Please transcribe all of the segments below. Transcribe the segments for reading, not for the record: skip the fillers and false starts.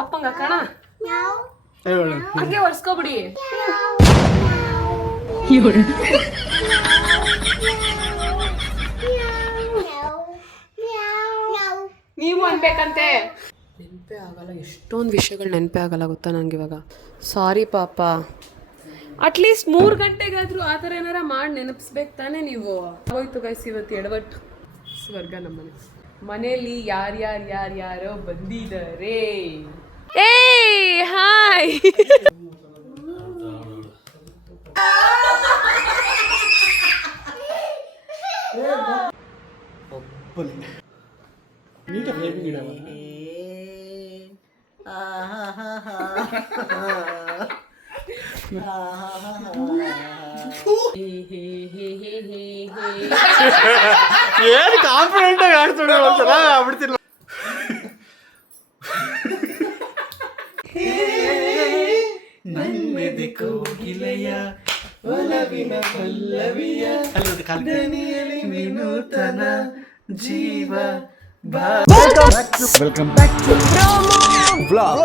ಅಪ್ಪಂಗ ಕಣ ಹಂಗೆ ಒರ್ಸ್ಕೊಬಿಡಿ. ನೀವು ಅನ್ಬೇಕಂತೆ. ನೆನಪೇ ಆಗಲ್ಲ, ಎಷ್ಟೊಂದು ವಿಷಯಗಳು ನೆನಪೇ ಆಗಲ್ಲ ಗೊತ್ತಾ ನಂಗೆ ಇವಾಗ. ಸಾರಿ ಪಾಪ. ಅಟ್ಲೀಸ್ಟ್ 3 ಗಂಟೆಗಾದ್ರೂ ಆ ಥರ ಏನಾರ ಮಾಡಿ ನೆನಪಿಸ್ಬೇಕು ತಾನೇ ನೀವು. ಹೋಯ್ತು ಗೈಸ್ ಇವತ್ತು ಎಡವಟ್ಟು. ಸ್ವರ್ಗ ನಮ್ಮನೆ. ಮನೆಯಲ್ಲಿ ಯಾರ್ಯಾರೋ ಬಂದಿದ್ದಾರೆ. ಏಯ್ ಹಾಯ್. ಏನು ಕಾನ್ಫಿಡೆಂಟ್ ಆಗಿ ಆಡ್ತಾಳೆ ಒಂದ್ಸಲ ಆಗ್ಬಿಡ್ತಿಲ್ಲ. ನನ್ನೆದೆ ಕೋಗಿಲೆಯ ಒಲವಿನ ಪಲ್ಲವಿಯ ಕಲ್ಪನೆಯಲ್ಲಿ ವಿನೂತನ ಜೀವ. Welcome back to vlog.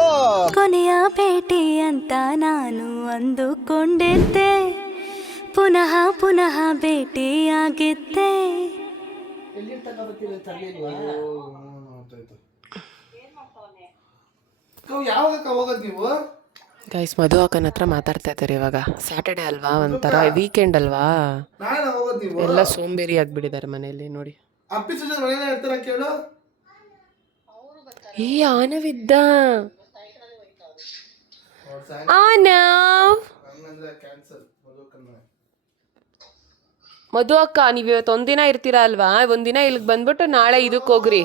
ಕೊನೆಯ ಭೇಟಿ ಅಂತ ನಾನು ಅಂದುಕೊಂಡಿದ್ದೆ, ಪುನಃ ಪುನಃ ಭೇಟಿಯಾಗಿದ್ದೆ. ಗೈಸ್ ಮಧು ಅಕ್ಕನ ಹತ್ರ ಮಾತಾಡ್ತಾ ಇದ್ದಾರೆ ಇವಾಗ. ಸ್ಯಾಟರ್ಡೆ ಅಲ್ವಾ, ಒಂಥರ ವೀಕೆಂಡ್ ಅಲ್ವಾ, ಎಲ್ಲ ಸೋಂಬೇರಿ ಆಗ್ಬಿಟ್ಟಿದ್ದಾರೆ ಮನೆಯಲ್ಲಿ ನೋಡಿ. ಈ ಆನವಿದ್ದ ಆನವ್. ಮಧು ಅಕ್ಕ ನೀವ್ ಇವತ್ತು ಒಂದಿನ ಇರ್ತೀರಾ ಅಲ್ವಾ, ಒಂದಿನ ಇಲ್ಲಿಗೆ ಬಂದ್ಬಿಟ್ಟು ನಾಳೆ ಇದಕ್ಕೆ ಹೋಗ್ರಿ.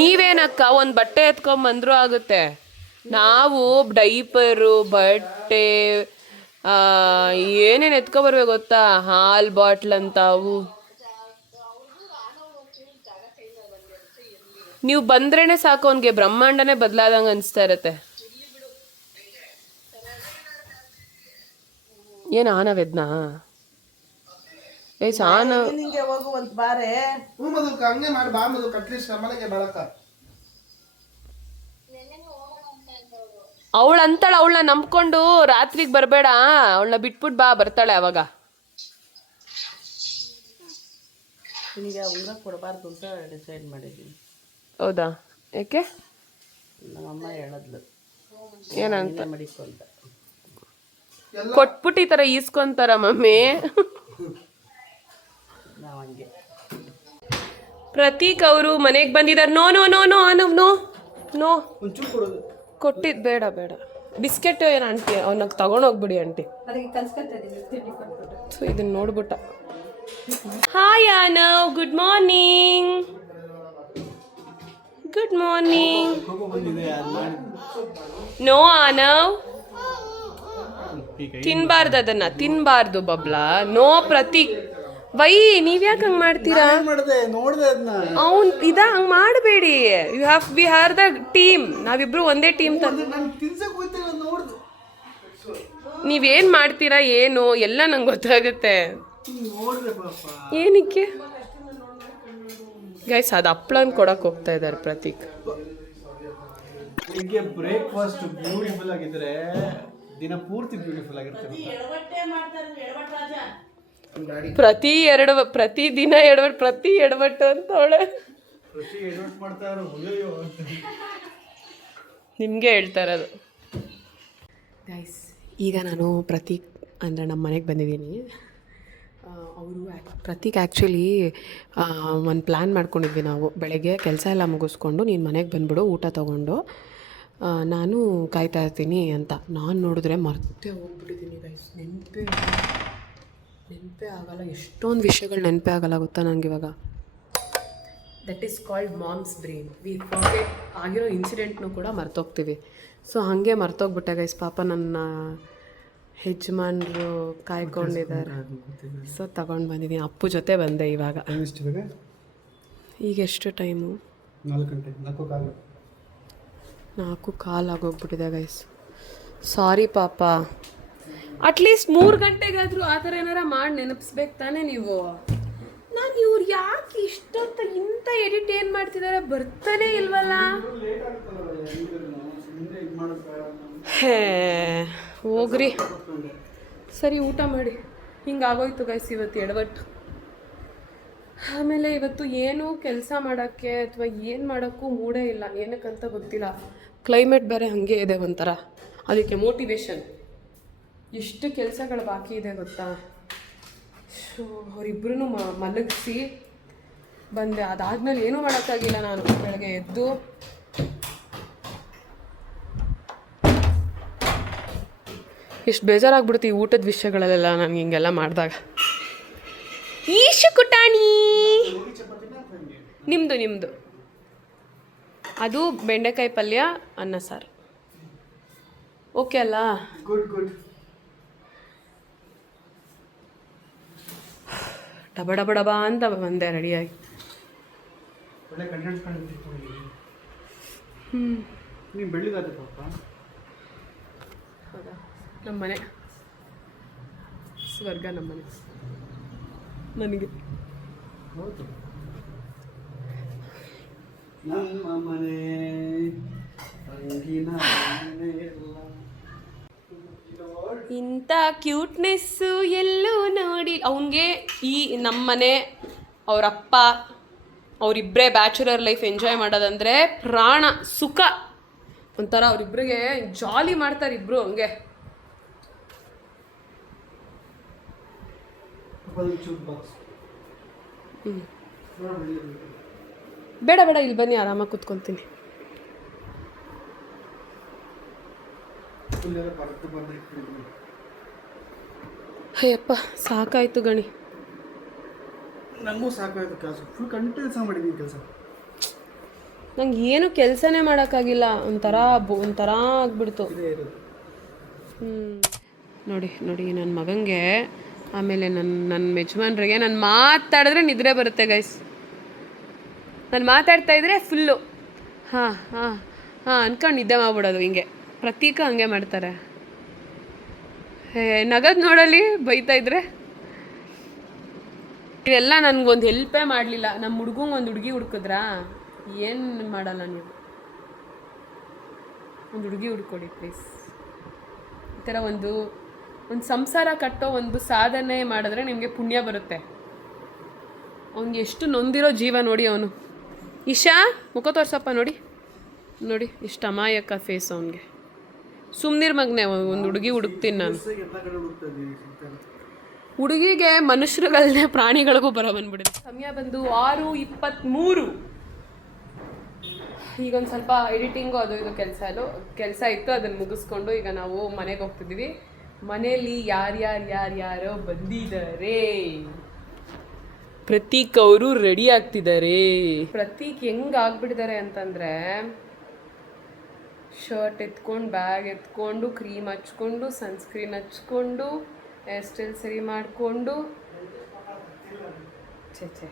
ನೀವೇನಕ್ಕ ಒಂದ್ ಬಟ್ಟೆ ಎತ್ಕೊಂಡ್ ಬಂದ್ರು ಆಗುತ್ತೆ. ನಾವು ಡೈಪರು, ಬಟ್ಟೆ, ಏನೇನು ಎತ್ಕೊಬರ್ಬೇಕು ಗೊತ್ತಾ, ಹಾಲ್ ಬಾಟ್ಲ್ ಅಂತಾವು. ನೀವು ಬಂದ್ರೇನೆ ಸಾಕು, ಅವನ್ಗೆ ಬ್ರಹ್ಮಾಂಡನೇ ಬದಲಾದಂಗೆ ಅನಿಸ್ತಾ ಇರತ್ತೆ. ಏನು ಆನವೆದ್ನಾ? ಅವಳು ಅಂತಾಳ, ಅವಳನ್ನ ನಂಬ್ಕೊಂಡು ರಾತ್ರಿಗೆ ಬರಬೇಡ, ಅವಳನ್ನ ಬಿಟ್ಬಿಟ್ಟು ಬಾ, ಬರ್ತಾಳೆ ಅವಾಗ. ಉಂಗ್ರ ಕೊಡಬಾರ್ದು ಅಂತ ಡಿಸೈಡ್ ಮಾಡಿದ್ದೀನಿ. ಹೌದಾ? ಯಾಕೆ? ನಮ್ಮಮ್ಮ ಹೇಳಿದ್ಲು ಏನಂತ. ಮಡಿಕೊಂತ ಕೊಟ್ಬಿಟ್ಟು ಈ ಥರ ಈಸ್ಕೊಂತಾರ ಮಮ್ಮಿ. ನಾವು ಹಂಗೆ. ಪ್ರತೀಕ್ ಅವರು ಮನೆಗೆ ಬಂದಿದ್ದಾರೆ. No no no no Aanav no no, ಕೊಟ್ಟಿದ್ದು ಬೇಡ ಬೇಡ. ಬಿಸ್ಕೆಟ್ ಏನು ಆಂಟಿ, ಅವನಾಗ ತಗೊಂಡೋಗ್ಬಿಡಿ ಆಂಟಿ. ಸೊ ಇದನ್ನ ನೋಡ್ಬಿಟ್ಟ. Hi Aanav, good morning. Good morning. No Aanav, ತಿನ್ಬಾರ್ದು, ಅದನ್ನ ತಿನ್ಬಾರ್ದು ಬಬ್ಲಾ. ನೋ ಪ್ರತೀಕ್. ವೈ ನೀವ್ ಯಾಕೆ ಹಂಗ್ ಮಾಡ್ತೀರಾ? ಅವ್ನ್ ಹಂಗ್ ಮಾಡಬೇಡಿ. ವಿ ಆರ್ ದ ಟೀಮ್, ನಾವಿಬ್ರು ಒಂದೇ ಟೀಮ್. ನೀವೇನ್ ಮಾಡ್ತೀರಾ ಏನು ಎಲ್ಲ ನಂಗೆ ಗೊತ್ತಾಗುತ್ತೆ. ಏನಕ್ಕೆ ಗೈಸ್ ಅದು ಹಪ್ಳನ್ ಕೊಡಕ್ ಹೋಗ್ತಾ ಇದ್ದಾರೆ ಪ್ರತೀಕ್. ಬ್ರೇಕ್ಫಾಸ್ಟ್ ಬ್ಯೂಟಿಫುಲ್ ಆಗಿದ್ರೆ ದಿನ ಪೂರ್ತಿ ಬ್ಯೂಟಿಫುಲ್ ಆಗಿರ್ತಾರೆ. ಪ್ರತಿ ದಿನ ಪ್ರತಿ ಎಡವಟ್ಟು ಅಂತ ಅವಳೆ ನಿಮಗೆ ಹೇಳ್ತಾ ಇರೋದು. ಗೈಸ್ ಈಗ ನಾನು ಪ್ರತೀಕ್ ಅಂದರೆ ನಮ್ಮ ಮನೆಗೆ ಬಂದಿದ್ದೀನಿ. ಅವರು ಪ್ರತೀಕ್ ಆ್ಯಕ್ಚುಲಿ ಒಂದು ಪ್ಲ್ಯಾನ್ ಮಾಡ್ಕೊಂಡಿದ್ವಿ ನಾವು. ಬೆಳಗ್ಗೆ ಕೆಲಸ ಎಲ್ಲ ಮುಗಿಸ್ಕೊಂಡು ನೀನು ಮನೆಗೆ ಬಂದುಬಿಡು ಊಟ ತೊಗೊಂಡು, ನಾನು ಕಾಯ್ತಾ ಇರ್ತೀನಿ ಅಂತ. ನಾನು ನೋಡಿದ್ರೆ ಮರ್ತೇ ಹೋಗ್ಬಿಟ್ಟಿದ್ದೀನಿ ಗೈಸ್. ನೆನಪೇ ಆಗಲ್ಲ, ಎಷ್ಟೊಂದು ವಿಷಯಗಳು ನೆನಪೇ ಆಗಲ್ಲ ಗೊತ್ತಾ ನನಗೆ ಇವಾಗ. That is called moms brain. V forget. ಆಗಿರೋ ಇನ್ಸಿಡೆಂಟ್ನೂ ಕೂಡ ಮರ್ತೋಗ್ತೀವಿ. ಸೊ ಹಾಗೆ ಮರ್ತೋಗ್ಬಿಟ್ಟೆ ಗೈಸ್. ಪಾಪ ನನ್ನ ಯಜಮಾನ್ರು ಕಾಯ್ಕೊಂಡಿದ್ದಾರೆ. ಸೊ ತಗೊಂಡು ಬಂದಿದ್ದೀನಿ. ಅಪ್ಪು ಜೊತೆ ಬಂದೆ ಇವಾಗ. ಈಗ ಎಷ್ಟು ಟೈಮು? 4:15 ಆಗೋಗ್ಬಿಟ್ಟಿದೆ ಗೈಸ್. ಸಾರಿ ಪಾಪ. ಅಟ್ಲೀಸ್ಟ್ 3 ಗಂಟೆಗಾದ್ರೂ ಆ ಥರ ಏನಾರ ಮಾಡಿ ನೆನಪಿಸ್ಬೇಕು ತಾನೇ ನೀವು. ನಾನು ಇವ್ರು ಯಾಕೆ ಇಷ್ಟೊತ್ತ ಇಂಥ ಎಡಿಟ್ ಏನು ಮಾಡ್ತಿದ್ದಾರೆ ಬರ್ತಾನೆ ಇಲ್ವಲ್ಲ. ಹೇ ಹೋಗ್ರಿ, ಸರಿ ಊಟ ಮಾಡಿ. ಹಿಂಗಾಗೋಯ್ತು ಗೈಸ್ ಇವತ್ತು ಎಡವಟ್ಟು. ಆಮೇಲೆ ಇವತ್ತು ಏನು ಕೆಲಸ ಮಾಡೋಕ್ಕೆ ಅಥವಾ ಏನು ಮಾಡೋಕ್ಕೂ ಮೂಡೇ ಇಲ್ಲ, ಏನಕ್ಕಂತ ಗೊತ್ತಿಲ್ಲ. ಕ್ಲೈಮೇಟ್ ಬೇರೆ ಹಾಗೆ ಇದೆ ಒಂಥರ, ಅದಕ್ಕೆ ಮೋಟಿವೇಶನ್. ಎಷ್ಟು ಕೆಲಸಗಳು ಬಾಕಿ ಇದೆ ಗೊತ್ತಾ. ಸೊ ಅವರಿಬ್ಬರೂ ಮಲಗಿಸಿ ಬಂದೆ. ಅದಾದ್ಮೇಲೆ ಏನೂ ಮಾಡೋಕ್ಕಾಗಿಲ್ಲ. ನಾನು ಬೆಳಗ್ಗೆ ಎದ್ದು ಎಷ್ಟು ಬೇಜಾರಾಗ್ಬಿಡುತ್ತೆ ಈ ಊಟದ ವಿಷಯಗಳಲ್ಲೆಲ್ಲ ನನಗೆ ಹಿಂಗೆಲ್ಲ ಮಾಡಿದಾಗ. ಈಶು ಕುಟಾಣಿ ನಿಮ್ಮದು ಅದು ಬೆಂಡೆಕಾಯಿ ಪಲ್ಯ, ಅನ್ನ ಸಾರು. ಓಕೆ ಅಲ್ಲ? ಗುಡ್. ಡಬ ಡಬ ಡಬ ಅಂತ ಬಂದೆ ರೆಡಿಯಾಗಿ. ಒಳ್ಳೆ ಕಂಟೆಂಟ್ಸ್ ಕಂಡಿದ್ದೀನಿ. ನೀನು ಬೆಳ್ಳಿಗಾದ ಪಾಪ. ಹೌದಾ? ನಮ್ಮ ಮನೆ ಸ್ವರ್ಗ, ನಮ್ಮ ಮನೆ ನನಗೆ. ಹೌದು, ನಮ್ಮ ಮನೆ ರಂಗಿನ ಮನೆ ಎಲ್ಲ. ಇಂಥ ಕ್ಯೂಟ್ನೆಸ್ಸು ಎಲ್ಲೂ ನೋಡಿ. ಅವನಿಗೆ ಈ ನಮ್ಮನೆ, ಅವರಪ್ಪ, ಅವರಿಬ್ಬರೇ ಬ್ಯಾಚುಲರ್ ಲೈಫ್ ಎಂಜಾಯ್ ಮಾಡೋದಂದರೆ ಪ್ರಾಣ ಸುಖ. ಒಂಥರ ಅವರಿಬ್ಬರಿಗೆ ಜಾಲಿ ಮಾಡ್ತಾರೆ ಇಬ್ಬರು ಹಂಗೆ. ಬೇಡ ಇಲ್ಲಿ ಬನ್ನಿ, ಆರಾಮಾಗಿ ಕೂತ್ಕೊತೀನಿ. ಅಯ್ಯಪ್ಪ ಸಾಕಾಯ್ತು ಗಣಿ. ನನಗೂ ಸಾಕಾಯ್ತು ಕೆಲಸ. ಫುಲ್ ಕಂಟಿನ್ಯೂಸ್ ಮಾಡಿದ್ದೀನಿ ಕೆಲಸ. ನಂಗೆ ಏನು ಕೆಲಸನೇ ಮಾಡೋಕ್ಕಾಗಿಲ್ಲ. ಒಂಥರ ಆಗ್ಬಿಡ್ತು. ನೋಡಿ ನನ್ನ ಮಗಂಗೆ, ಆಮೇಲೆ ನನ್ನ ಯಜಮಾನ್ರಿಗೆ ನಾನು ಮಾತಾಡಿದ್ರೆ ನಿದ್ರೆ ಬರುತ್ತೆ ಗೈಸ್. ನಾನು ಮಾತಾಡ್ತಾ ಇದ್ರೆ ಫುಲ್ಲು ಹಾಂ ಅಂದ್ಕೊಂಡು ನಿದ್ದೆ ಮಾಡ್ಬಿಡೋದು. ಹಿಂಗೆ ಪ್ರತೀಕ ಹಂಗೆ ಮಾಡ್ತಾರೆ. ನಗದು ನೋಡಲಿ ಬೈತಾ ಇದ್ರೆ. ಇವೆಲ್ಲ ನನಗೊಂದು ಹೆಲ್ಪೇ ಮಾಡಲಿಲ್ಲ. ನಮ್ಮ ಹುಡುಗಂಗೆ ಒಂದು ಹುಡುಗಿ ಹುಡ್ಕಿದ್ರಾ? ಏನು ಮಾಡಲ್ಲ ನೀವು. ಒಂದು ಹುಡುಗಿ ಹುಡ್ಕೊಡಿ ಪ್ಲೀಸ್. ಈ ಥರ ಒಂದು ಸಂಸಾರ ಕಟ್ಟೋ ಒಂದು ಸಾಧನೆ ಮಾಡಿದ್ರೆ ನಿಮಗೆ ಪುಣ್ಯ ಬರುತ್ತೆ. ಅವ್ನಿಗೆ ಎಷ್ಟು ನೊಂದಿರೋ ಜೀವ ನೋಡಿ ಅವನು. ಇಶಾ ಮುಖ ತೋರ್ಸಪ್ಪ. ನೋಡಿ ಎಷ್ಟು ಅಮಾಯಕ ಫೇಸ್ ಅವನಿಗೆ. ಸುಮ್ಮನಿರ್ ಮಗನೆ, ಒಂದು ಹುಡುಗಿ ಹುಡುಕ್ತೀನಿ ನಾನು. ಹುಡುಗಿಗೆ ಮನುಷ್ಯರುಗಳನ್ನೇ ಪ್ರಾಣಿಗಳಿಗೂ ಬಂದ್ಬಿಡಿದೆ. ಸಮಯ ಬಂದು 6:23. ಈಗೊಂದು ಸ್ವಲ್ಪ ಎಡಿಟಿಂಗು ಅದು ಇದು ಕೆಲಸ ಇತ್ತು, ಅದನ್ನು ಮುಗಿಸ್ಕೊಂಡು ಈಗ ನಾವು ಮನೆಗೆ ಹೋಗ್ತಿದ್ದೀವಿ. ಮನೆಯಲ್ಲಿ ಯಾರ್ಯಾರೋ ಬಂದಿದ್ದಾರೆ. ಪ್ರತೀಕ್ ಅವರು ರೆಡಿ ಆಗ್ತಿದ್ದಾರೆ. ಪ್ರತೀಕ್ ಹೆಂಗ್ ಆಗ್ಬಿಟ್ಟಿದ್ದಾರೆ ಅಂತಂದ್ರೆ, ಶರ್ಟ್ ಎತ್ಕೊಂಡು, ಬ್ಯಾಗ್ ಎತ್ಕೊಂಡು, ಕ್ರೀಮ್ ಹಚ್ಕೊಂಡು, ಸನ್ಸ್ಕ್ರೀನ್ ಹಚ್ಕೊಂಡು, ಹೇರ್ ಸ್ಟೈಲ್ ಸರಿ ಮಾಡಿಕೊಂಡು, ಛೇ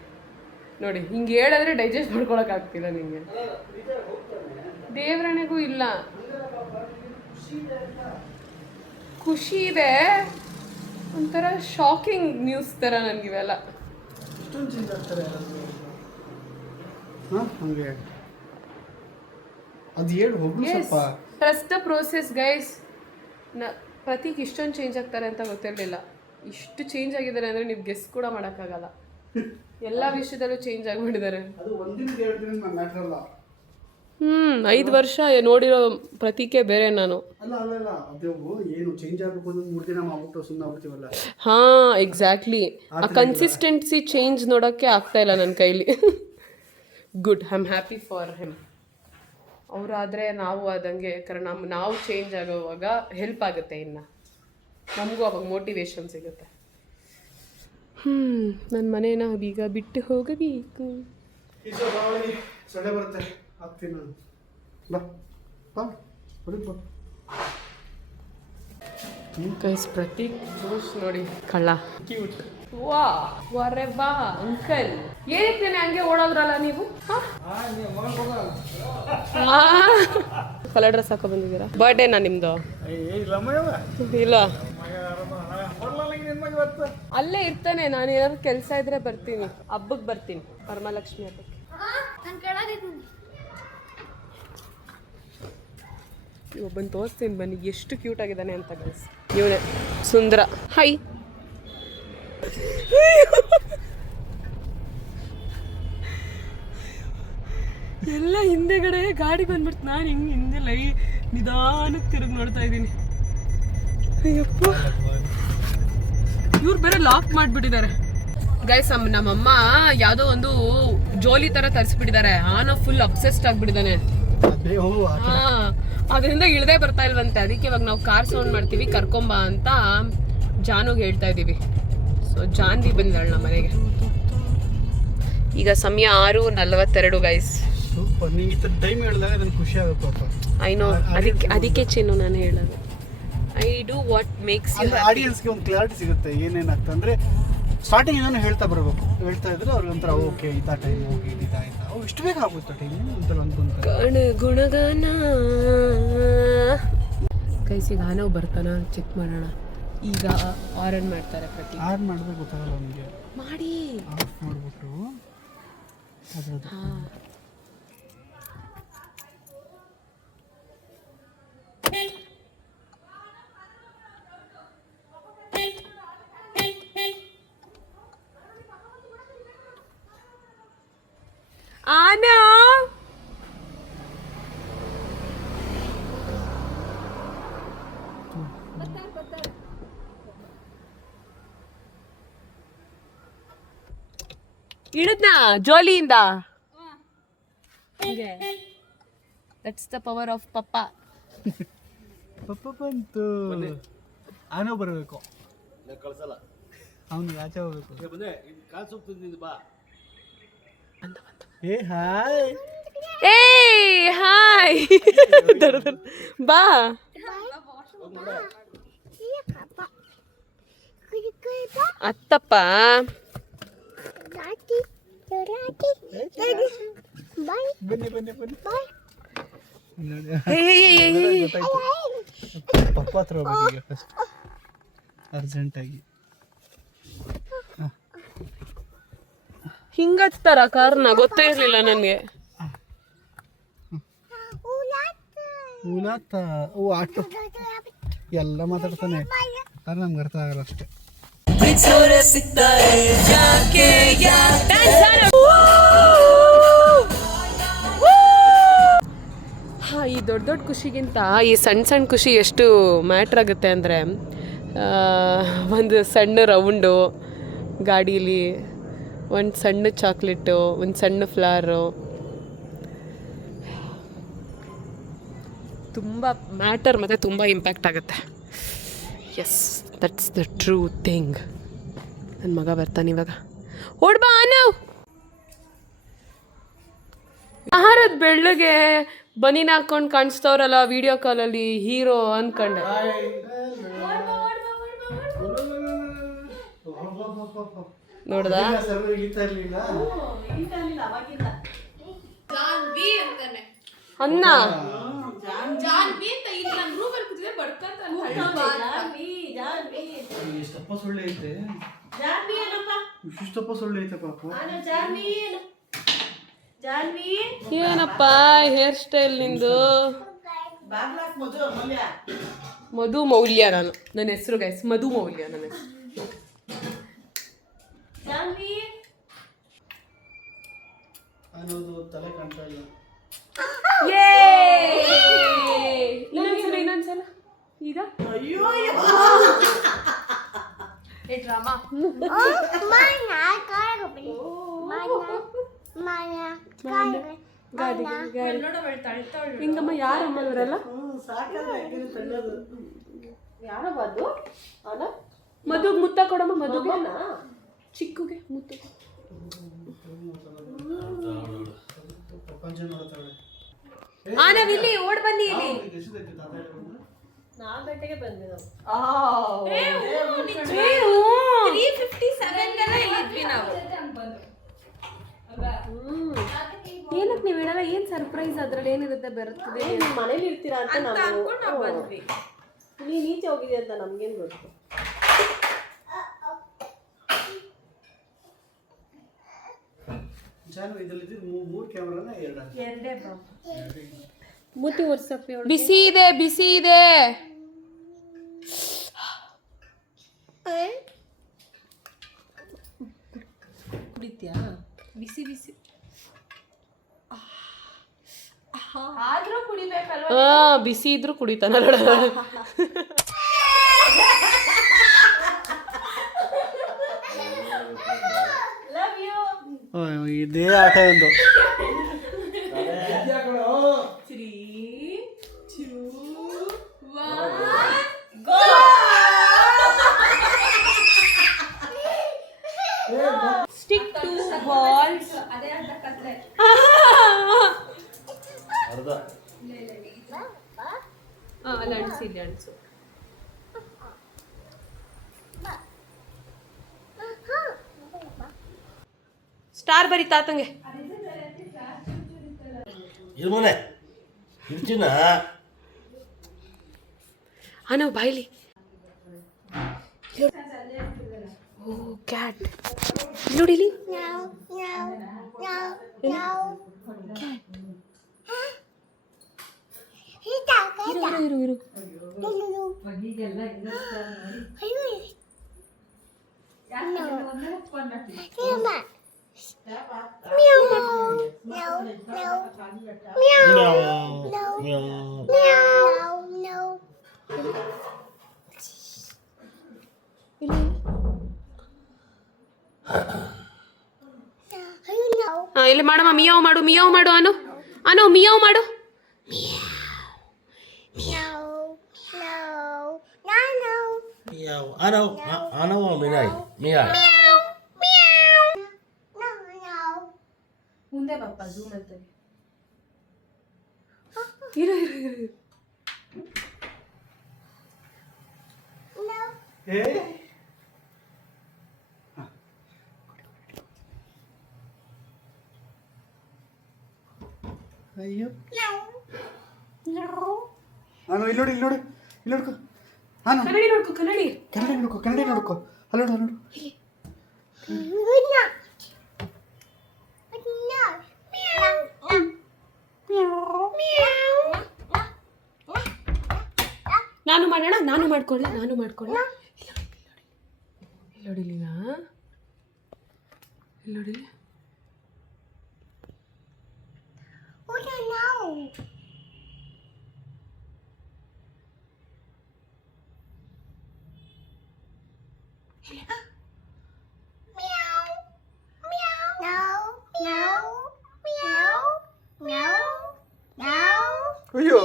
ನೋಡಿ ಹಿಂಗೆ ಹೇಳಿದ್ರೆ ಡೈಜೆಸ್ಟ್ ಮಾಡ್ಕೊಳಕ್ಕಾಗ್ತಿಲ್ಲ ನಿಮಗೆ. ದೇವ್ರಣೆಗೂ ಇಲ್ಲ, ಖುಷಿ ಇದೆ. ಒಂಥರ ಶಾಕಿಂಗ್ ನ್ಯೂಸ್ ಥರ ನನಗಿವೆಲ್ಲ. Trust the process guys. Prateek ಇಷ್ಟೊಂದು ಚೇಂಜ್ ಆಗ್ತಾರೆ ಅಂತ ಗೊತ್ತಿರಲಿಲ್ಲ. ಇಷ್ಟು ಚೇಂಜ್ ಆಗಿದ್ದಾರೆ ಅಂದರೆ ನೀವು ಗೆಸ್ ಕೂಡ ಮಾಡೋಕ್ಕಾಗಲ್ಲ. ಎಲ್ಲ ವಿಷಯದಲ್ಲೂ ಚೇಂಜ್ ಆಗಿಬಿಟ್ಟಿದ್ದಾರೆ. 5 ವರ್ಷ ನೋಡಿರೋ ಪ್ರತೀಕೆ ಬೇರೆ ನಾನು. ಹಾಂ ಎಕ್ಸಾಕ್ಟ್ಲಿ. ಆ ಕನ್ಸಿಸ್ಟೆನ್ಸಿ ಚೇಂಜ್ ನೋಡೋಕ್ಕೆ ಆಗ್ತಾ ಇಲ್ಲ ನನ್ನ ಕೈಲಿ. Good, I am happy for him. ಅವರಾದರೆ ನಾವು ಆದಂಗೆ, ಕಾರಣ ನಾವು ಚೇಂಜ್ ಆಗೋವಾಗ ಹೆಲ್ಪ್ ಆಗುತ್ತೆ, ಇನ್ನು ನಮಗೂ ಅವಾಗ ಮೋಟಿವೇಶನ್ ಸಿಗುತ್ತೆ. ನನ್ನ ಮನೇನ ಈಗ ಬಿಟ್ಟು ಹೋಗಬೇಕು. ಗೈಸ್ ಪ್ರತೀಕ್ ಜೋಶ್ ನೋಡಿ, ಕಳ್ಳ ಕ್ಯೂಟ್. ವಾ ವರೆ ವಾ ಅಂಕಲ್, ಏನಕ್ಕೆ ಹಂಗೆ ಓಡೋದ್ರಲ್ಲ ನೀವು? ಕಲರ್ ಡ್ರೆಸ್ ಹಾಕೋ ಬಂದಿದ್ದೀರಾ? ಬರ್ಡೇನಾ ನಿಮ್ಮದು? ಇಲ್ಲ ಅಲ್ಲೇ ಇರ್ತಾನೆ. ನಾನು ಏನಾದ್ರು ಕೆಲಸ ಇದ್ರೆ ಬರ್ತೀನಿ. ಹಬ್ಬಕ್ಕೆ ಬರ್ತೀನಿ, ವರಮಹಾಲಕ್ಷ್ಮಿ ಹಬ್ಬಕ್ಕೆ. ಒಬ್ಬನ್ ತೋರಿಸ್ತೀನಿ ಬನ್ನಿ, ಎಷ್ಟು ಕ್ಯೂಟ್ ಆಗಿದ್ದಾನೆ ಅಂತ ಗೈಸ್. ಇವನೇ ಸುಂದರ. ಹೈ ಎಲ್ಲ ಹಿಂದೆಗಡೆ ಗಾಡಿ ಬಂದ್ಬಿಡ್ತು. ನಾನು ಹಿಂಗೆ ಹಿಂದೆ ನಿಧಾನಕ್ಕೆ ತಿರುಗಿ ನೋಡ್ತಾ ಇದ್ದೀನಿ. ಅಯ್ಯಪ್ಪ, ಇವ್ರು ಬೇರೆ ಲಾಕ್ ಮಾಡಿಬಿಟ್ಟಿದ್ದಾರೆ ಗೈಸ್. ನಮ್ಮಮ್ಮ ಯಾವುದೋ ಒಂದು ಜೋಲಿ ಥರ ತರಿಸ್ಬಿಟ್ಟಿದ್ದಾರೆ. ಆನೋ ಫುಲ್ ಅಬ್ಸೆಸ್ಡ್ ಆಗಿಬಿಟ್ಟಿದ್ದಾನೆ. ಅದರಿಂದ ಇಳದೆ ಬರ್ತಾ ಇಲ್ವಂತೆ. ಅದಕ್ಕೆ ಇವಾಗ ನಾವು ಕಾರ್ ಸೌಂಡ್ ಮಾಡ್ತೀವಿ, ಕರ್ಕೊಂಬ ಅಂತ ಜಾನುಗೆ ಹೇಳ್ತಾ ಇದ್ದೀವಿ. ಸೊ ಜಾನ್ವಿ ಬಂದಾಳ ನಮ್ಮ ಮನೆಗೆ. ಈಗ ಸಮಯ 6:42 ಗೈಸ್. ಟೈಮ್ ಹೇಳಿದಾಗ ನನಗೆ ಖುಷಿ ಆಗುತ್ತೆ. ಐ ನೋ, ಅದಕ್ಕೆ ಚಿನ್ನು ನಾನು ಹೇಳೋದು. I do what makes you happy. ಆಡಿಯನ್ಸ್ಗೆ ಒಂದು ಕ್ಲಾರಿಟಿ ಸಿಗುತ್ತೆ ಏನೇನಾಗ್ತದೆ ಅಂದರೆ ಸ್ಟಾರ್ಟಿಂಗ್ ಏನೋ ಹೇಳ್ತಾ ಬರಬೇಕು. ಹೇಳ್ತಾ ಇದ್ರೆ ಅವ್ರಿಗೆ ಒಂಥರ ಓಕೆ ಇದ್ದ ಟೈಮ್ ಹೋಗಿ ಇದಾಯ್ತಾ ಅವು ಇಷ್ಟು ಬೇಗ ಆಗುತ್ತೆ ಟೈಮ್ ಒಂಥರ ಅನ್ಕೊಂತಾರೆ. ಗುಣಗಾನ ಕೈಸಿಗೆ ಆನವ್ ಬರ್ತಾನ, ಚೆಕ್ ಮಾಡೋಣ. ಈಗ ಆರನ್ ಮಾಡ್ತಾರೆ. ಪ್ರತಿ ಆನ್ ಮಾಡಿದ್ರೆ ಗೊತ್ತಾಗಲ್ಲ ಅವನಿಗೆ. ಮಾಡಿ ಆಫ್ ಮಾಡಿಬಿಟ್ಟು ಅದ್ರದ್ದು ಆನಾ ಇಳಿದ್ನಾ ಜೋಲಿಯಿಂದ. ದಟ್ಸ್ ದ ಪವರ್ ಆಫ್ ಪಪ್ಪ. ಪಪ್ಪ ಬಂತು. ಆನೋ ಬರಬೇಕು, ಕಳ್ಸಲ್ಲ ಅವ್ನಿಗೆ ಆಚೆ ಹೋಗ್ಬೇಕು. ಏ ಹಾಯ್, ಏ ಹಾಯ್. ಬಾ ಅತ್ತಪ್ಪ. ಬನ್ನಿ ಬನ್ನಿ ಬನ್ನಿ. ಪಪ್ಪ ಹತ್ರ ಹೋಗ್ಬೇಕು ಈಗ ಫಸ್ಟ್ ಅರ್ಜೆಂಟಾಗಿ. ಹಿಂಗಚ್ತಾರ ಕಾರ್ನ, ಗೊತ್ತೇ ಇರ್ಲಿಲ್ಲ ನನಗೆ. ಓ ಆಟೋ ಎಲ್ಲ ಮಾತಾಡ್ತಾನೆ, ಅದು ನಮ್ಗೆ ಅರ್ಥ ಆಗಲ್ಲ ಅಷ್ಟೇ. ಈ ದೊಡ್ಡ ದೊಡ್ಡ ಖುಷಿಗಿಂತ ಈ ಸಣ್ಣ ಸಣ್ಣ ಖುಷಿ ಎಷ್ಟು ಮ್ಯಾಟ್ರ್ ಆಗುತ್ತೆ ಅಂದರೆ, ಒಂದು ಸಣ್ಣ ರೌಂಡು ಗಾಡೀಲಿ, ಒಂದು ಸಣ್ಣ ಚಾಕ್ಲೇಟು, ಒಂದು ಸಣ್ಣ ಫ್ಲವರು, ತುಂಬ ಮ್ಯಾಟರ್ ಮತ್ತು ತುಂಬ ಇಂಪ್ಯಾಕ್ಟ್ ಆಗುತ್ತೆ. Yes, that's the true thing. ನನ್ನ ಮಗ ಬರ್ತಾನೆ ಇವಾಗ. ಓಡ್ಬಾ ನಾವು. ಆಹಾರದ ಬೆಳ್ಳಗೆ ಬನೀನ್ ಹಾಕೊಂಡು ಕಾಣಿಸ್ತವ್ರಲ್ಲ ವಿಡಿಯೋ ಕಾಲಲ್ಲಿ, ಹೀರೋ ಅನ್ಕೊಂಡೆ. ನೋಡ್ದ ಅನ್ನ ಎಷ್ಟಪ್ಪ ಸೊಳ್ಳೆ ಐತೆ, ಇಷ್ಟಪ್ಪ ಸೊಳ್ಳೆ ಐತೆ ಪಾಪ. ಏನಪ್ಪ ಹೇರ್ ಸ್ಟೈಲ್ ನಿಂದು? ಮಧು ಮೌಲ್ಯ. ನನ್ನ ಹೆಸರು ಗೈಸ್ ಮಧು ಮೌಲ್ಯ. ನನ್ನ ಹೆಸರು ಅನ್ನೋದು ತಲೆ ಕಾಣ್ತಾ ಇಲ್ಲ. ಇನ್ನೊಂದ್ಸಲ ಈಗ ಡ್ರಾಮಾ. ಹಿಂಗಮ್ಮ ಯಾರಮ್ಮ ಇವರೆಲ್ಲ? ಮಧು ಮುತ್ತ ಕೊಡಮ್ಮ, ಮಧುಗೆ ಚಿಕ್ಕುಗೆ ಮುತ್ತು. ನಾವಿಲ್ಲಿ ಓಡ್ ಬನ್ನಿ. ಇಲ್ಲಿ 4 ಗಂಟೆಗೆ ಬಂದ್ವಿ ನಾವು. ಏನಕ್ಕೆ ನೀವು ಹೇಳಲ್ಲ? ಏನ್ ಸರ್ಪ್ರೈಸ್ ಅದ್ರಲ್ಲಿ ಏನಿರುತ್ತೆ ಬರುತ್ತದೆ? ಮನೇಲಿ ಇರ್ತೀರಾ ಅಂತ ನಾವು ಬಂದ್ವಿ. ನೀನ್ ಈಚೆ ಹೋಗಿದ್ಯಾ ಅಂತ ನಮ್ಗೇನು ಗೊತ್ತು. ಚಾನು ಇದರಲ್ಲಿ ಮೂರು ಕ್ಯಾಮ್ರಾನ ಎರಡೇ ಬಾ ಮೂತಿ ಒರ್ಸಪ್ಪಿ ಬಿಸಿ ಇದೆ ಬಿಸಿ ಇದೆ. ಕುಡಿತ್ಯಾ? ಬಿಸಿ ಬಿಸಿ ಆದ್ರೂ ಕುಡಿಬೇಕಲ್ವ? ಬಿಸಿ ಇದ್ರು ಕುಡಿತಾನ ನೋಡ. Love you. ಇದೇ ಆಟ ಒಂದು. 3, 2, 1 ಗೋ. Stick to balls. ಅದೇ ಅಂತ ಕತ್ಲೆ. ಅಲ್ಲ ಅಣಿಸಿ ಇಲ್ಲಿ ಅಣಿಸು. ಸ್ಟಾರ್ ಬರಿ ತಾತಂಗೆ. ಇರ್ಮನೆ ಇರ್ತೀನ ನಾವು ಬಾಯ್ಲಿ. ಓ ಕ್ಯಾಟ್ ನೋಡಿ ಇಲ್ಲಿ. ಇರು ಇಲ್ಲಿ ಮಾಡಮ್ಮ. ಮಿಯಾವ್ ಮಾಡು ಮಿಯಾವ್ ಮಾಡು. ಅನು ಮಿಯಾವ್ ಮಾಡು. ಆನವ ಮಿನಾಯ್ ಮಿಯಾಯ್ ಮುಂದೆ ಬಾಪ್ಪ ಝೂಮ್ ಅಂತ. ಇರು ಅಯ್ಯೋ ನಾನು ಇಲ್ಲಿ ನೋಡಿ ಇಲ್ಲಿ ನೋಡ್ಕೊ. ಹಾನು ಕನ್ನಡಿ ನೋಡ್ಕೊ ಕನ್ನಡಿ. ಕನ್ನಡಿ ನೋಡ್ಕೊ. ಅಲ್ಲ ನೋಡು ನಾನು ಮಾಡೋಣ. ನಾನು ಮಾಡ್ಕೊಳ್ಳ ಇಲ್ಲಿ ನೋಡಿ ಇಲ್ಲಿ ನೋಡಿ. ಅಯ್ಯೋ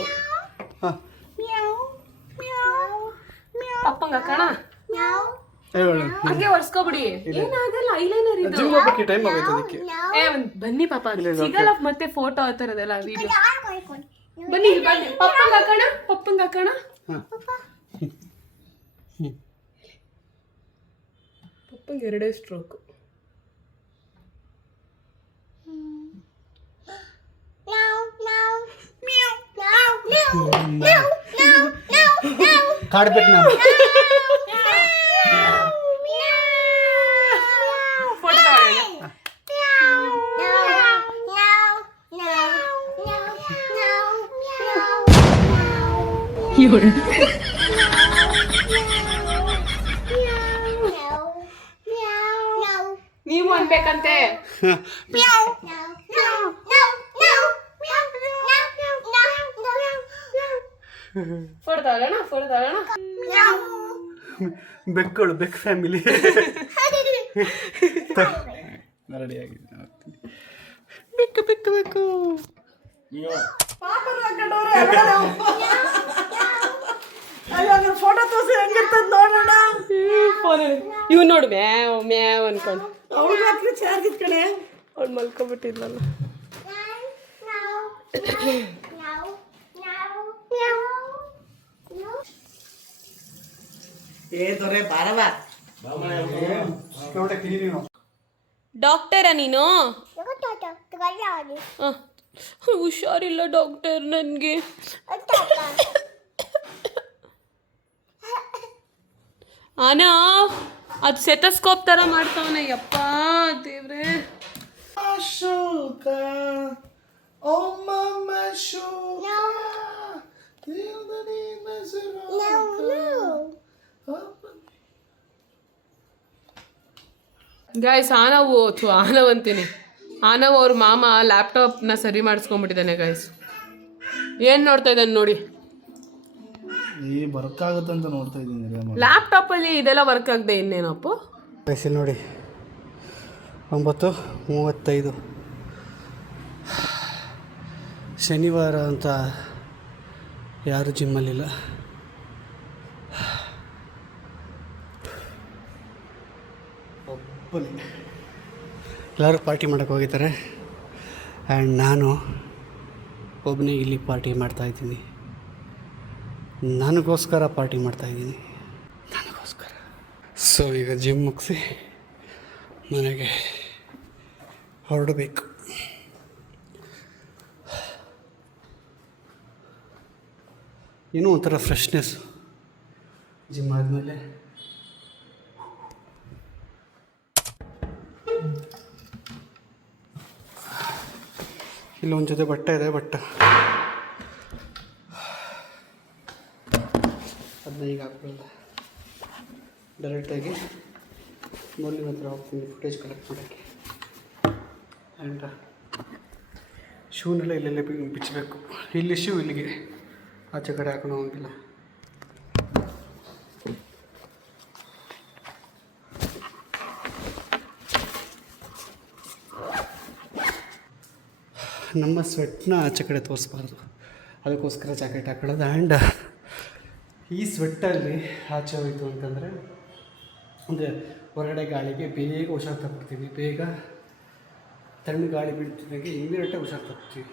ಪಪ್ಪಂಗ ಕಣ ಹಂಗೆ ಒರ್ಸ್ಕೊಬಿಡಿ. ಏನಾಗಲ್ಲ. ಐಲೈನರ್ ಇದು. ಜಿಮ್ ಹೋಗ್ಬೇಕು, ಟೈಮ್ ಆಗುತ್ತೆ ಅದಕ್ಕೆ. ಬನ್ನಿ ಪಾಪ ಸಿಗಲ್ಲ ಮತ್ತೆ ಫೋಟೋ ಆ ಥರದೆಲ್ಲ ವಿಡಿಯೋ. ಬನ್ನಿ ಇಲ್ಲಿ ಬನ್ನಿ. ಪಪ್ಪಂಗ ಹಾಕೋಣ. ಪಪ್ಪಂಗೆ 2 ಸ್ಟ್ರೋಕ್. ಕಾಡ್ಬೇಕು ನಾನು. ನೀವು ಅನ್ಬೇಕಂತೆ. ಫೋಟೋ ಬೆಕ್ಕಳು ಬೆಕ್ ಫ್ಯಾಮಿಲಿ ರೆಡಿ ಆಗಿದೆ. ಬೆಕ್ಕು ಫೋಟೋ ತೋರಿಸಿ ಹೆಂಗಿರ್ತದ ನೋಡೋಣ. ಇವ್ ನೋಡು ಮ್ಯಾವ್ ಮ್ಯಾವ್ ಅನ್ಕೊಂಡು. ಅವಳು ಚೆನ್ನಾಗಿದ್ ಕಡೆ ಅವ್ಳು ಮಲ್ಕೊಬಿಟ್ಟಿದ್ಲಲ್ಲ. ಡಾಕ್ಟರ ನೀನು? ಹುಷಾರಿಲ್ಲ ಡಾಕ್ಟರ್ ನನಗೆ. ಅನಾ ಅದು ಸೆತಸ್ಕೋಪ್ ಥರ ಮಾಡ್ತಾವನೆ. ಯಪ್ಪ ದೇವ್ರೆ. ಶೋಕ ಓ ಮಮ್ಮ ಶೋಕ ಗೈಸ್ ಆನವ್ ಅಂತೀನಿ ಆನವ್ ಅವ್ರ ಮಾಮ ಲ್ಯಾಪ್ಟಾಪ್ನ ಸರಿ ಮಾಡಿಸ್ಕೊಂಡ್ಬಿಟ್ಟಿದ್ದಾನೆ ಗೈಸ್. ಏನು ನೋಡ್ತಾ ಇದ್ದಾನೆ ನೋಡಿ, ವರ್ಕ್ ಆಗುತ್ತೆ ಅಂತ ನೋಡ್ತಾ ಇದ್ದೀನಿ. ಲ್ಯಾಪ್ಟಾಪಲ್ಲಿ ಇದೆಲ್ಲ ವರ್ಕ್ ಆಗದೆ ಇನ್ನೇನಪ್ಪ. ವಯಸ್ಸಲ್ಲಿ ನೋಡಿ 9:35 ಶನಿವಾರ ಅಂತ ಯಾರು ಜಿಮ್ಮಲ್ಲಿಲ್ಲ. ಒಬ್ಬನೇ ಎಲ್ಲರೂ ಪಾರ್ಟಿ ಮಾಡೋಕ್ಕೆ ಹೋಗಿದ್ದಾರೆ ಆ್ಯಂಡ್ ನಾನು ಒಬ್ಬನೇ ಇಲ್ಲಿ ಪಾರ್ಟಿ ಮಾಡ್ತಾಯಿದ್ದೀನಿ. ನನಗೋಸ್ಕರ ಪಾರ್ಟಿ ಮಾಡ್ತಾಯಿದ್ದೀನಿ, ನನಗೋಸ್ಕರ. ಸೊ ಈಗ ಜಿಮ್ ಮುಗಿಸಿ ಮನೆಗೆ ಹೊರಡಬೇಕು. ಏನೋ ಒಂಥರ ಫ್ರೆಶ್ನೆಸ್ ಜಿಮ್ ಆದಮೇಲೆ. ಇಲ್ಲೊಂದು ಜೊತೆ ಬಟ್ಟೆ ಇದೆ, ಬಟ್ ಅದನ್ನ ಈಗ ಹಾಕ್ಬಿಡಲ್ಲ, ಡೈರೆಕ್ಟಾಗಿ ಮೊನ್ನೆ ಹತ್ರ ಹೋಗ್ತೀನಿ ಫುಟೇಜ್ ಕಲೆಕ್ಟ್ ಮಾಡೋಕ್ಕೆ. ಆ್ಯಂಡ್ ಶೂನೆಲ್ಲ ಇಲ್ಲೆಲ್ಲ ಬಿಚ್ಚಬೇಕು. ಇಲ್ಲಿ ಶೂ ಇಲ್ಲಿಗೆ ಆಚೆ ಕಡೆ ಹಾಕೊಂಡು ಹೋಗಿಲ್ಲ. ನಮ್ಮ ಸ್ವೆಟ್ನ ಆಚೆ ಕಡೆ ತೋರಿಸ್ಬಾರ್ದು, ಅದಕ್ಕೋಸ್ಕರ ಜಾಕೆಟ್ ಹಾಕೊಳ್ಳೋದು. ಆ್ಯಂಡ್ ಈ ಸ್ವೆಟ್ಟಲ್ಲಿ ಆಚೆ ಹೋಯಿತು ಅಂತಂದರೆ ಅಂದರೆ ಹೊರಗಡೆ ಗಾಳಿಗೆ ಬೇಗ ಹುಷಾರು ತಗೊಳ್ತೀವಿ, ಬೇಗ ತಣ್ಣು ಗಾಳಿ ಬೀಳ್ತಿದ್ದಾಗೆ ಇಮ್ಮಿಡಿಯೇಟಾಗಿ ಹುಷಾರು ತಗೊಳ್ತೀವಿ.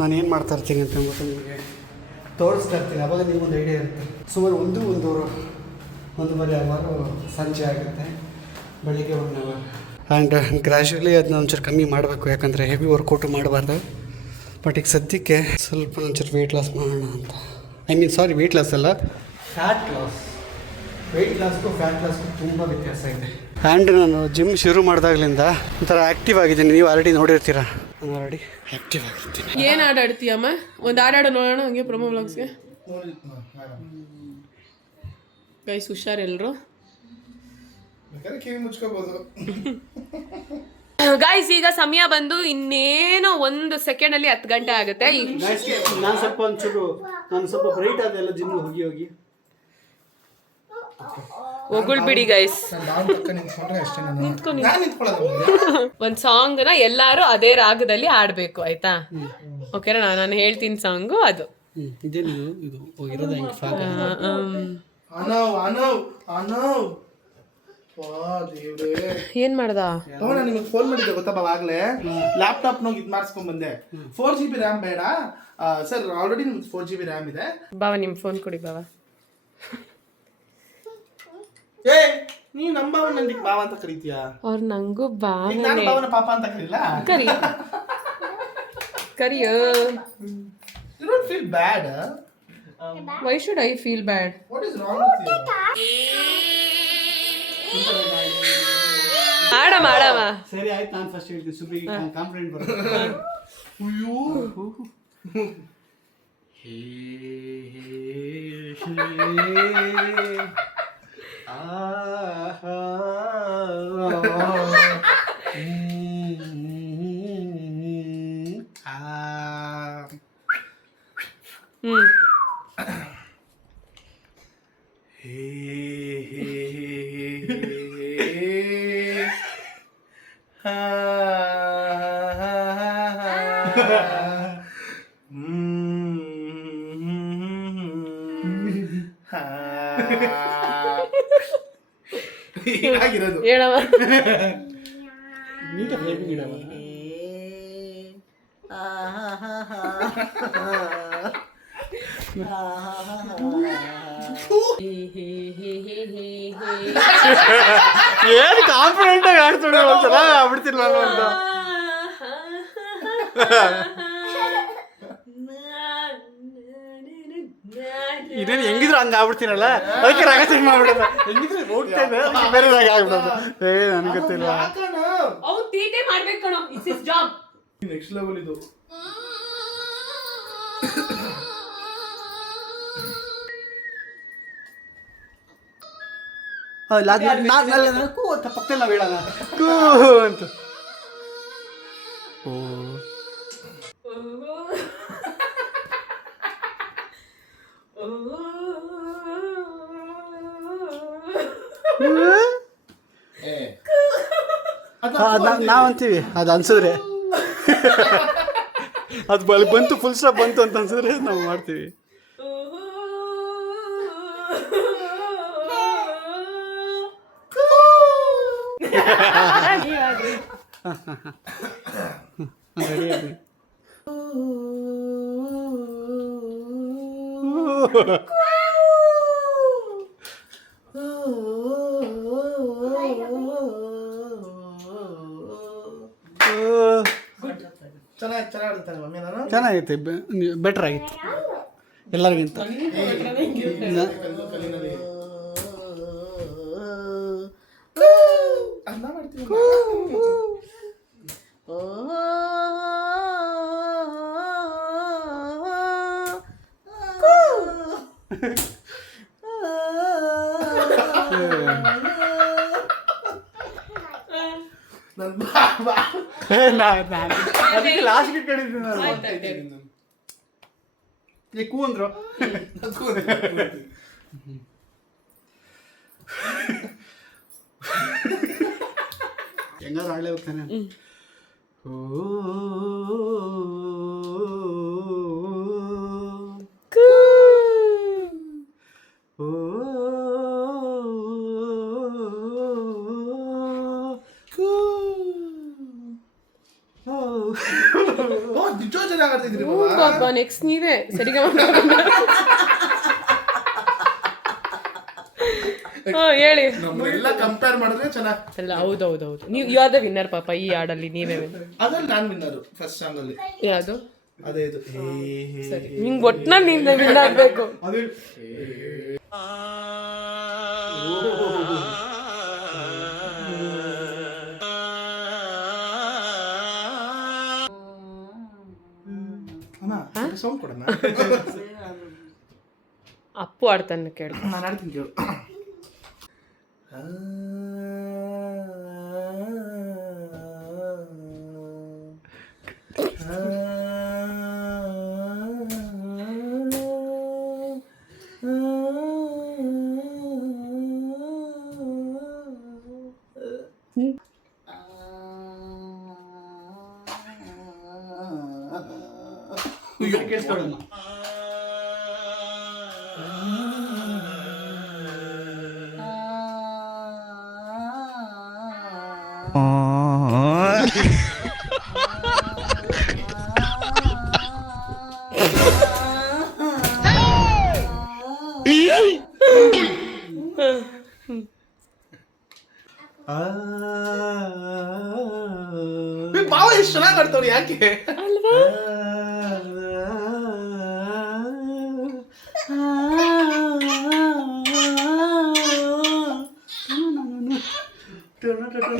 ನಾನು ಏನು ಮಾಡ್ತಾ ಇರ್ತೀನಿ ಅಂತ ಅಂದ್ಬಿಟ್ಟು ನಿಮಗೆ ತೋರಿಸ್ತಾ ಇರ್ತೀನಿ. ಅವಾಗ ನಿಮಗೊಂದು ಐಡಿಯಾ ಇರುತ್ತೆ. ಸುಮಾರು ಒಂದೂವರೆ ಅವರು ಸಂಜೆ ಆಗುತ್ತೆ, ಬೆಳಿಗ್ಗೆ 1 ಅವರ್. ಆ್ಯಂಡ್ ಗ್ರ್ಯಾಜುವಲಿ ಅದನ್ನ ಒಂಚೂರು ಕಮ್ಮಿ ಮಾಡಬೇಕು, ಯಾಕಂದರೆ ಹೆವಿ ವರ್ಕೌಟು ಮಾಡಬಾರ್ದು. ಬಟ್ ಈಗ ಸದ್ಯಕ್ಕೆ ಸ್ವಲ್ಪ ಒಂಚೂರು ವೆಯ್ಟ್ ಲಾಸ್ ಮಾಡೋಣ ಅಂತ. ವೆಯ್ಟ್ ಲಾಸ್ ಅಲ್ಲ, ಫ್ಯಾಟ್ ಲಾಸ್. ವೆಯ್ಟ್ ಲಾಸ್ಗೂ ಫ್ಯಾಟ್ ಲಾಸ್ಗೂ ತುಂಬ ವ್ಯತ್ಯಾಸ ಇದೆ. ಆ್ಯಂಡ್ ನಾನು ಜಿಮ್ ಶುರು ಮಾಡಿದಾಗಲಿಂದ ಒಂಥರ ಆ್ಯಕ್ಟಿವ್ ಆಗಿದ್ದೀನಿ. ನೀವು ಆಲ್ರೆಡಿ ನೋಡಿರ್ತೀರ, ನಾನು ಆಲ್ರೆಡಿ ಆ್ಯಕ್ಟಿವ್ ಆಗಿರ್ತೀನಿ. ಏನು ಆಡಾಡ್ತೀಯಮ್ಮ? ಒಂದು ಆಡಾಡು ನೋಡೋಣ ಹಂಗೆ ಪ್ರೊಮೋ ವ್ಲಾಗ್ಸ್ಗೆ. ಗೈಸ್ ಹುಷಾರೆಲ್ಲರೂ. ಕಿವಿ ಮುಚ್ಕೋಬೋದು ಗೈಸ್. ಈಗ ಸಮಯ ಬಂದು ಇನ್ನೇನೋ 1 ಸೆಕೆಂಡಲ್ಲಿ 10 ಗಂಟೆ ಆಗುತ್ತೆ. ನಾನು ಸ್ವಲ್ಪ ಬ್ರೈಟ್ ಆದೆಲ್ಲ ಜಿಮ್ ಹೋಗಿ ಹೊಗಳ್ಬಿಡಿ ಗೈಸ್. ಒಂದು ಸಾಂಗ್ನ ಎಲ್ಲರೂ ಅದೇ ರಾಗದಲ್ಲಿ ಆಡಬೇಕು, ಆಯ್ತಾ? ಓಕೆನಾ? ನಾನು ಹೇಳ್ತೀನಿ ಸಾಂಗು ಅದು. ಏನ್ ಮಾಡ್ದ? ನಾನು ನಿಮಗೆ ಫೋನ್ ಮಾಡಿದ್ದೆ ಗೊತ್ತಾ ಆಗ್ಲೇ. ಲ್ಯಾಪ್ಟಾಪ್ ನೋಗಿ ಇದು ಮಾಡಿಸ್ಕೊಂಡ್ ಬಂದೆ. 4GB ರ್ಯಾಮ್ ಬೇಡ ಸರ್, ಆಲ್ರೆಡಿ ನಿಮ್ಗೆ 4GB ರ್ಯಾಮ್ ಇದೆ. ಬಾವ ನಿಮ್ ಫೋನ್ ಕೊಡಿ ಬಾವ. ಏ ನೀ ನಮ್ಮ ಬಾವ ನಂದಿಕ್ ಬಾವ ಅಂತ ಕರೀತೀಯಾ? ಅವ್ರು ನಂಗೂ ನಾನು ಬಾವನ ಪಾಪ ಅಂತ ಕರೀಲ್ಲ. ಕರಿಯೋ. You don't feel bad? Why should I feel bad? What is wrong with you? ಮಾಡವ. ಸರಿ ಆಯ್ತು, ನಾನು ಫಸ್ಟ್ ಹೇಳ್ತೀನಿ. ಸುಬ್ರಿಗೆ ಕಾನ್ಫಿಡೆಂಟ್ ಬರುತ್ತೆ. ಅಯ್ಯೋ ಹೀಗಾಗಿರೋದು ಹೇಳವ. ನೀಟಾಗಿ ಹೇಗಿಡವ. ಏನು ಕಾನ್ಫಿಡೆಂಟ್ ಆಗಿ ಆಡ್ತಾಳೆ ಒಂದ್ಸಲ ಆಗ್ಬಿಡ್ತಿಲ್ಲ ಅಂತ. ಇದೇನು ಹೆಂಗಿದ್ರು ಹಂಗೆ ಆಗ್ಬಿಡ್ತೀನಲ್ಲ, ಅದಕ್ಕೆ ರಾಗ ಸಿನಿಮಾ ಮಾಡ್ಬಿಡೋದು. ಹೆಂಗಿದ್ರು ನೋಡ್ತೇನೆ ಬೇರೆ ರಾಗ ಆಗ್ಬಿಡೋದು. ನನಗೆ ಗೊತ್ತಿಲ್ಲ. ತೀಟೆ ಮಾಡ್ಬೇಕು ಕಣೋ, it's his job. Next level ಇದು. ಕೂ ಅಂತ ಪಕ್ಕದಲ್ಲಿ ನಾವು ಹೇಳೋಣ ಕೂ ಅಂತ. ಓ ನಾವು ಅಂತೀವಿ ಅದು ಅನ್ಸಿದ್ರೆ ಅದು ಬಂತು ಫುಲ್ ಸ್ಟಾಪ್ ಬಂತು ಅಂತ ಅನ್ಸಿದ್ರೆ ನಾವು ಮಾಡ್ತೀವಿ. ರೆಡಿ ಚೆನ್ನಾಗಿತ್ತು, ಬೆಟರ್ ಆಗಿತ್ತು ಎಲ್ಲರಿಗಿಂತ. ಲಾಸ್ಟ್ ಕಡಿದ್ದೀನಿ ಕೂ ಅಂದ್ರು. ಹೆಂಗಾರು ಆಡಲೇ ಹೋಗ್ತಾನೆ. ನೆಕ್ಸ್ಟ್ ನೀವೇ ಸರಿಗ ಹೇಳಿ. ನಮ್ಮೆಲ್ಲ ಕಂಪೇರ್ ಮಾಡಿದ್ರೆ ಚೆನ್ನಾಗಿ ಅಲ್ಲ, ಹೌದೌದೌದು, ನೀವು ಯು ಆರ್ ದ ವಿನ್ನರ್ ಪಾಪ. ಈ ಹಾಡಲ್ಲಿ ನೀವೇ ಅದ್ರಲ್ಲಿ ನಾನು ವಿನ್ನರು ಫಸ್ಟ್ ಸಾಂಗ್ ಅಲ್ಲಿ. ಯಾವುದು? ಅದೇ ಇದು. ಸರಿ, ನಿಂಗೆ ಒಟ್ನಲ್ಲಿ ನಿಮ್ದು ವಿನ್ ಆಗ್ಬೇಕು. ಸೌಂಡ್ ಕೊಡೋಣ. ಅಪ್ಪು ಆಡ್ತಾನೆ ಕೇಳು. ನಾನು ಆಡ್ತೀನಿ ಕೇಳು. ಕೇಳಿಸ್ಕೊಳ್ಳೋಣ. ಬಾವ ಎಷ್ಟು ಚೆನ್ನಾಗಿ ಆಡ್ತವ್ರು, ಯಾಕೆ?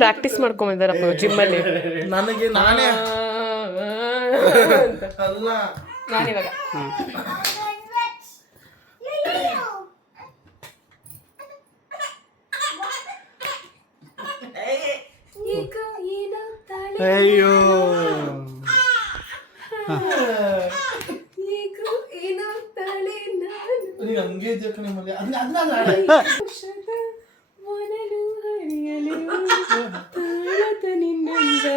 ಪ್ರಾಕ್ಟೀಸ್ ಮಾಡ್ಕೊಂಬಂದಾರಪ್ಪ ಜಿಮ್ಮಲ್ಲಿ. ನನಗೆ ನಾನೇ ಅಲ್ಲ, ನಾನಿವಾಗ ಅಯ್ಯೋ ಹಂಗೆ ಇದೆಯಕ್ಕ ನಿಮ್ಮಲ್ಲಿ. ನಿನ್ನಿಂದ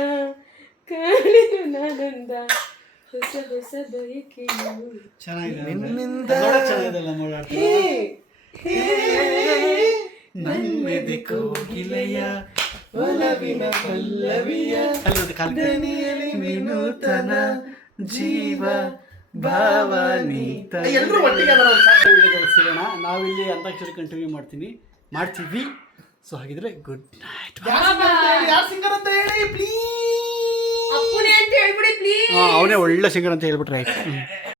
ಕಾಣಿದು ನಾನಂದ ಹೊಸ ಹೊಸ ಬಯಕೆಯು ಚೆನ್ನಾಗಿದೆ. ನನ್ನೆದೆ ಕೋಗಿಲೆಯ ಒಲವಿನ ಪಲ್ಲವಿಯ ದನಿಯಲ್ಲಿ ವಿನೂತನ ಜೀವ ಭಾವನೀತ. ಎಲ್ಲರೂ ಒಟ್ಟಿಗೆ ಸಿಗೋಣ. ನಾವಿಲ್ಲಿ ಅಂತಾಕ್ಷರಿ ಕಂಟಿನ್ಯೂ ಮಾಡ್ತೀವಿ. ಸೊ ಹಾಗಿದ್ರೆ ಗುಡ್ ನೈಟ್. ಯಾರು ಸಿಂಗರ್ ಅಂತ ಹೇಳಿ ಪ್ಲೀಸ್. ಅಪ್ಪುನೇ ಅಂತ ಹೇಳ್ಬಿಡಿ ಪ್ಲೀಸ್. ಅವನೇ ಒಳ್ಳೆ ಸಿಂಗರ್ ಅಂತ ಹೇಳ್ಬಿಟ್ರೆ ಆಯ್ತು.